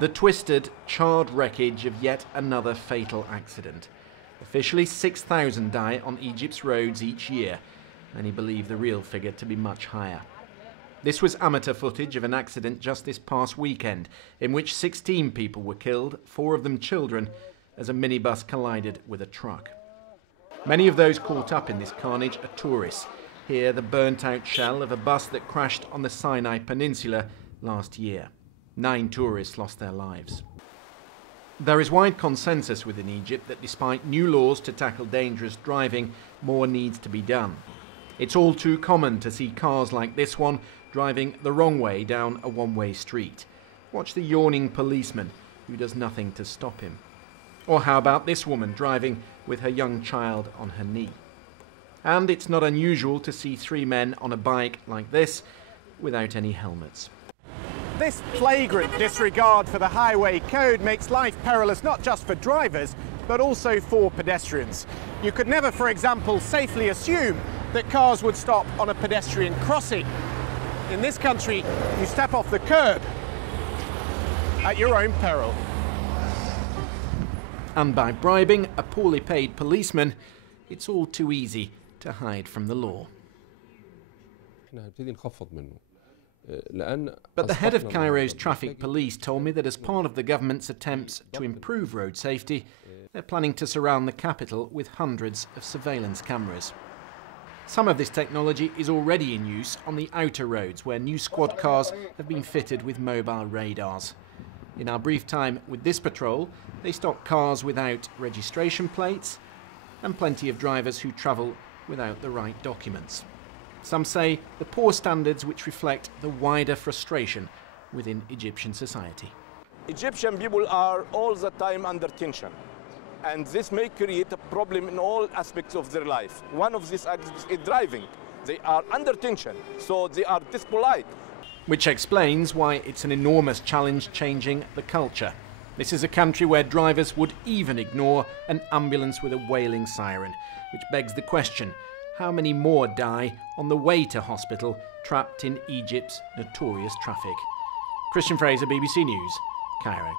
The twisted, charred wreckage of yet another fatal accident. Officially, 6,000 die on Egypt's roads each year. Many believe the real figure to be much higher. This was amateur footage of an accident just this past weekend, in which 16 people were killed, 4 of them children, as a minibus collided with a truck. Many of those caught up in this carnage are tourists. Here, the burnt-out shell of a bus that crashed on the Sinai Peninsula last year. 9 tourists lost their lives. There is wide consensus within Egypt that despite new laws to tackle dangerous driving, more needs to be done. It's all too common to see cars like this one driving the wrong way down a one-way street. Watch the yawning policeman who does nothing to stop him. Or how about this woman driving with her young child on her knee? And it's not unusual to see 3 men on a bike like this without any helmets. This flagrant disregard for the highway code makes life perilous not just for drivers, but also for pedestrians. You could never, for example, safely assume that cars would stop on a pedestrian crossing. In this country, you step off the curb at your own peril. And by bribing a poorly paid policeman, it's all too easy to hide from the law. But the head of Cairo's traffic police told me that as part of the government's attempts to improve road safety, they're planning to surround the capital with hundreds of surveillance cameras. Some of this technology is already in use on the outer roads, where new squad cars have been fitted with mobile radars. In our brief time with this patrol, they stop cars without registration plates and plenty of drivers who travel without the right documents. Some say the poor standards which reflect the wider frustration within Egyptian society. Egyptian people are all the time under tension, and this may create a problem in all aspects of their life. One of these aspects is driving. They are under tension, so they are dispolite. Which explains why it's an enormous challenge changing the culture. This is a country where drivers would even ignore an ambulance with a wailing siren, which begs the question, how many more die on the way to hospital trapped in Egypt's notorious traffic? Christian Fraser, BBC News, Cairo.